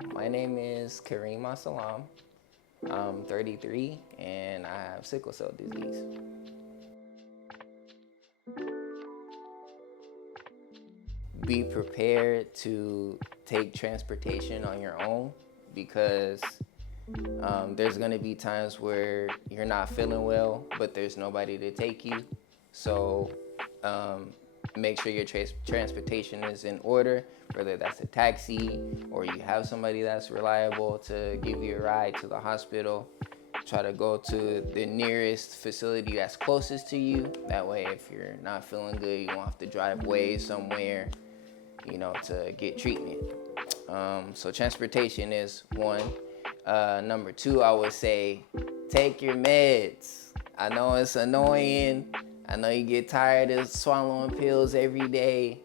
My name is Karim. I'm 33 and I have sickle cell disease. Be prepared to take transportation on your own because there's going to be times where you're not feeling well, but there's nobody to take you. So make sure your transportation is in order, whether that's a taxi or you have somebody that's reliable to give you a ride to the hospital. Try to go to the nearest facility that's closest to you. That way, if you're not feeling good, you won't have to drive way somewhere, to get treatment. So transportation is one. Number two, I would say take your meds. I know it's annoying. I know you get tired of swallowing pills every day,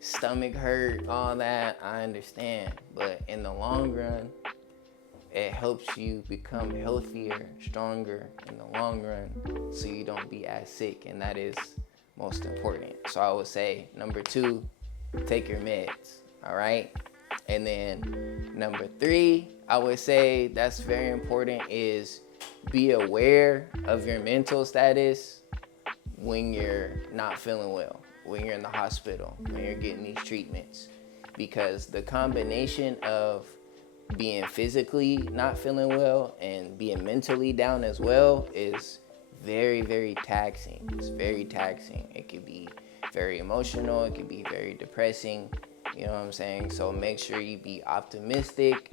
stomach hurt, all that. I understand. But in the long run, it helps you become healthier, stronger in the long run so you don't be as sick, and that is most important. So I would say number two, take your meds, all right? And then number three, I would say that's very important is be aware of your mental status when you're not feeling well, when you're in the hospital, when you're getting these treatments. Because the combination of being physically not feeling well and being mentally down as well is very, very taxing. It's very taxing. It could be very emotional. It could be very depressing. You know what I'm saying? So make sure you be optimistic.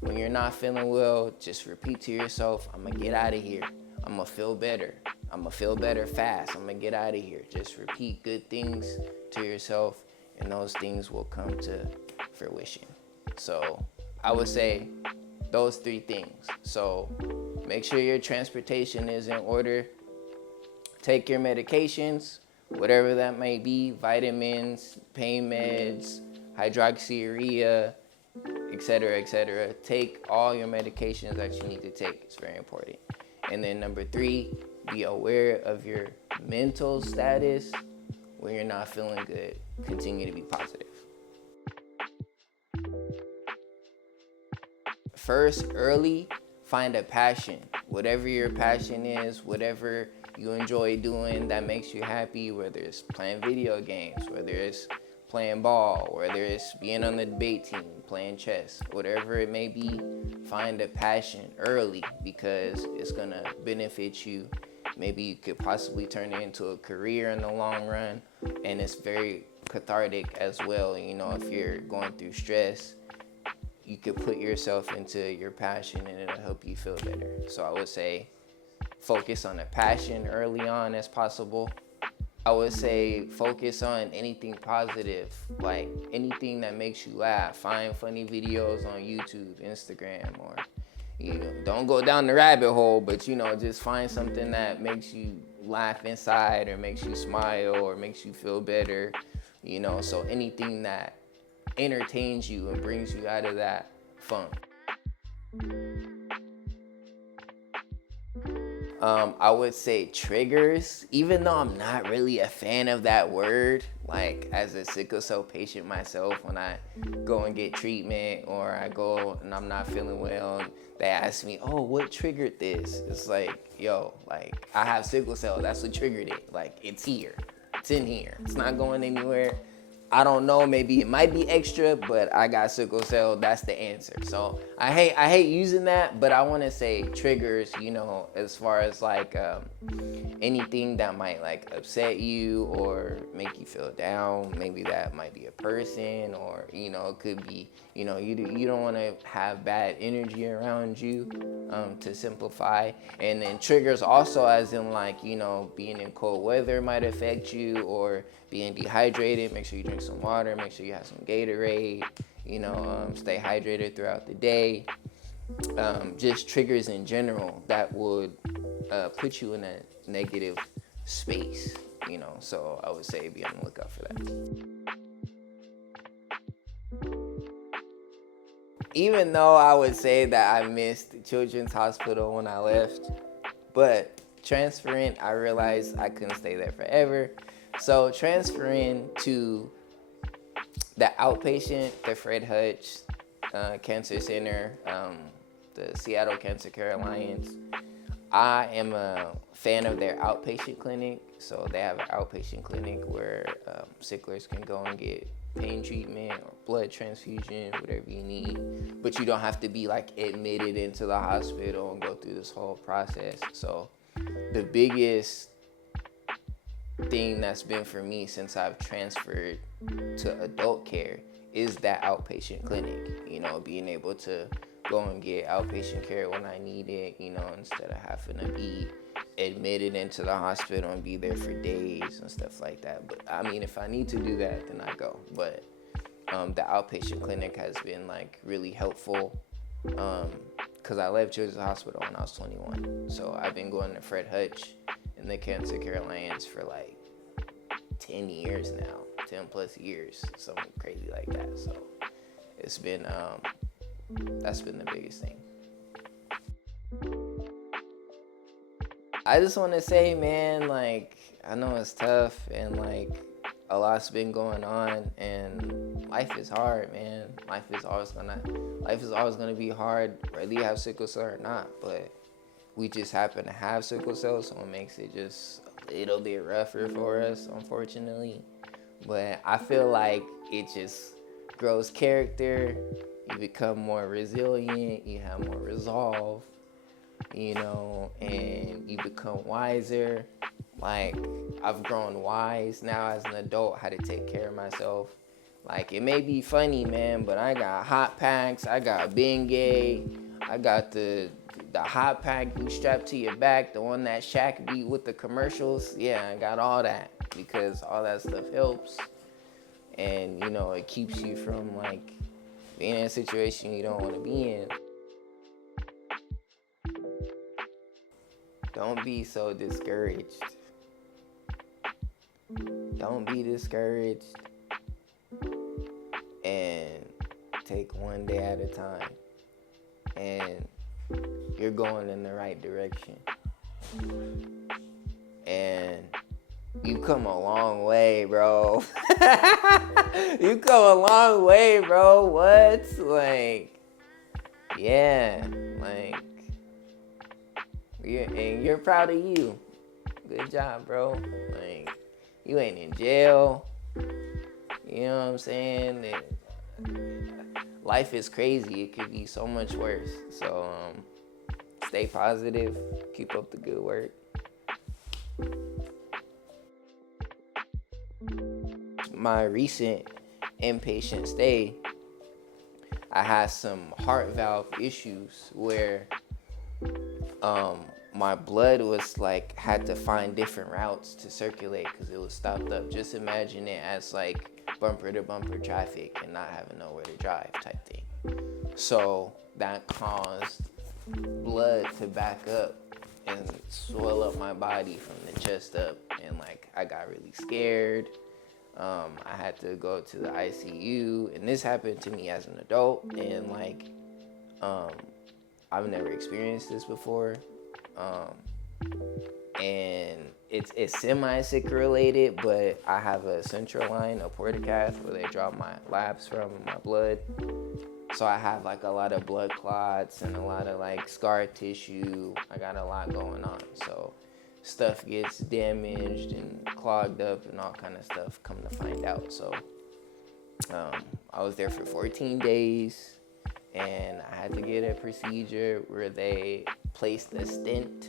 When you're not feeling well, just repeat to yourself, I'm gonna get out of here. I'm gonna feel better. I'm gonna feel better fast. I'm gonna get out of here. Just repeat good things to yourself and those things will come to fruition. So I would say those three things. So make sure your transportation is in order. Take your medications, whatever that may be, vitamins, pain meds, hydroxyurea, etc., etc. Take all your medications that you need to take. It's very important. And then number three, be aware of your mental status when you're not feeling good. Continue to be positive. First, early, find a passion. Whatever your passion is, whatever you enjoy doing that makes you happy, whether it's playing video games, whether it's playing ball, whether it's being on the debate team, playing chess, whatever it may be, find a passion early because it's gonna benefit you. Maybe you could possibly turn it into a career in the long run, and it's very cathartic as well. If you're going through stress, you could put yourself into your passion and it'll help you feel better. So I would say focus on a passion early on as possible. I would say focus on anything positive, like anything that makes you laugh. Find funny videos on YouTube, Instagram, or don't go down the rabbit hole, but just find something that makes you laugh inside or makes you smile or makes you feel better. So anything that entertains you and brings you out of that funk. I would say triggers, even though I'm not really a fan of that word, like as a sickle cell patient myself, when I go and get treatment or I go and I'm not feeling well, and they ask me, oh, what triggered this? It's like, I have sickle cell, that's what triggered it. Like, it's here, it's in here, it's not going anywhere. I don't know, maybe it might be extra, but I got sickle cell, that's the answer. So I hate using that, but I want to say triggers, as far as like anything that might like upset you or make you feel down. Maybe that might be a person, or it could be, you don't want to have bad energy around you, to simplify. And then triggers also as in like, being in cold weather might affect you, or being dehydrated. Make sure you drink some water, make sure you have some Gatorade, stay hydrated throughout the day. Just triggers in general that would put you in a negative space, so I would say be on the lookout for that. Even though I would say that I missed Children's Hospital when I left, but transferring, I realized I couldn't stay there forever. So transferring to the outpatient, the Fred Hutch, Cancer Center, the Seattle Cancer Care Alliance. I am a fan of their outpatient clinic. So they have an outpatient clinic where sicklers can go and get pain treatment or blood transfusion, whatever you need. But you don't have to be like admitted into the hospital and go through this whole process. So the biggest thing that's been for me since I've transferred to adult care is that outpatient clinic, you know, being able to go and get outpatient care when I need it, you know, instead of having to be admitted into the hospital and be there for days and stuff like that. But I mean, if I need to do that, then I go. But the outpatient clinic has been like really helpful because I left Children's Hospital when I was 21. So I've been going to Fred Hutch and the Cancer Care Alliance for like 10 years now, 10 plus years, something crazy like that. So it's been, that's been the biggest thing. I just want to say, man, like, I know it's tough and like a lot's been going on and life is hard, man. Life is always gonna be hard, whether you have sickle cell or not, but we just happen to have sickle cell, so it makes it just a little bit rougher for us, unfortunately. But I feel like it just grows character. You become more resilient, you have more resolve, you know, and you become wiser. Like, I've grown wise now as an adult how to take care of myself. Like, it may be funny, man, but I got hot packs, I got Bengay, I got the hot pack you strap to your back, the one that Shaq be with the commercials. Yeah, I got all that because all that stuff helps. And, you know, it keeps you from, like, being in a situation you don't want to be in. Don't be so discouraged. Don't be discouraged. And take one day at a time. And you're going in the right direction. And you come a long way, bro. You come a long way, bro. What? Like, yeah, like, and you're proud of you. Good job, bro. Like, you ain't in jail. You know what I'm saying? Life is crazy. It could be so much worse. So, stay positive. Keep up the good work. My recent inpatient stay, I had some heart valve issues where my blood was like, had to find different routes to circulate because it was stopped up. Just imagine it as like bumper to bumper traffic and not having nowhere to drive type thing. So that caused blood to back up and swell up my body from the chest up, and like I got really scared. I had to go to the ICU, and this happened to me as an adult, and like I've never experienced this before, and it's semi-sick related, but I have a central line, a portacath, where they draw my labs from and my blood. So I have like a lot of blood clots and a lot of like scar tissue. I got a lot going on. So stuff gets damaged and clogged up and all kind of stuff, come to find out. So I was there for 14 days and I had to get a procedure where they placed a stent,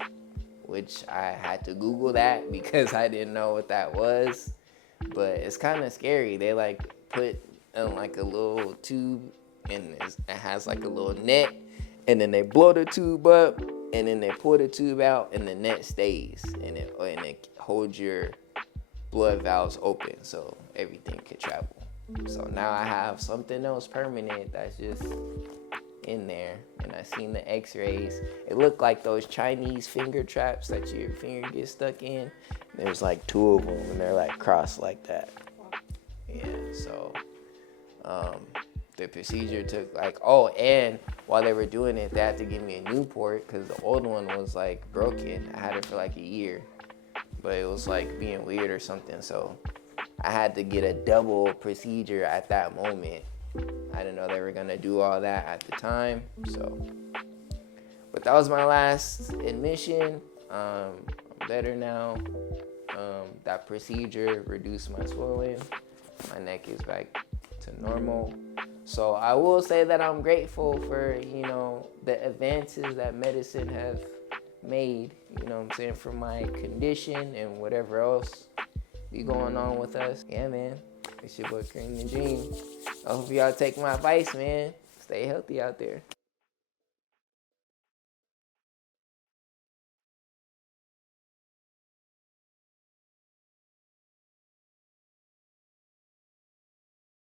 which I had to Google that because I didn't know what that was. But it's kind of scary. They like put like a little tube, and it has like a little net, and then they blow the tube up, and then they pull the tube out, and the net stays, and it holds your blood valves open so everything could travel. So now I have something else permanent that's just in there, and I seen the x-rays. It looked like those Chinese finger traps that your finger gets stuck in. There's like 2 of them, and they're like crossed like that. Yeah, so the procedure took like, and while they were doing it, they had to give me a new port because the old one was like broken. I had it for like a year, but it was like being weird or something. So I had to get a double procedure at that moment. I didn't know they were gonna do all that at the time. So, but that was my last admission. I'm better now. That procedure reduced my swelling. My neck is back to normal. So I will say that I'm grateful for, the advances that medicine have made, for my condition and whatever else be going on with us. Yeah, man. It's your boy Karim the Dream. I hope y'all take my advice, man. Stay healthy out there.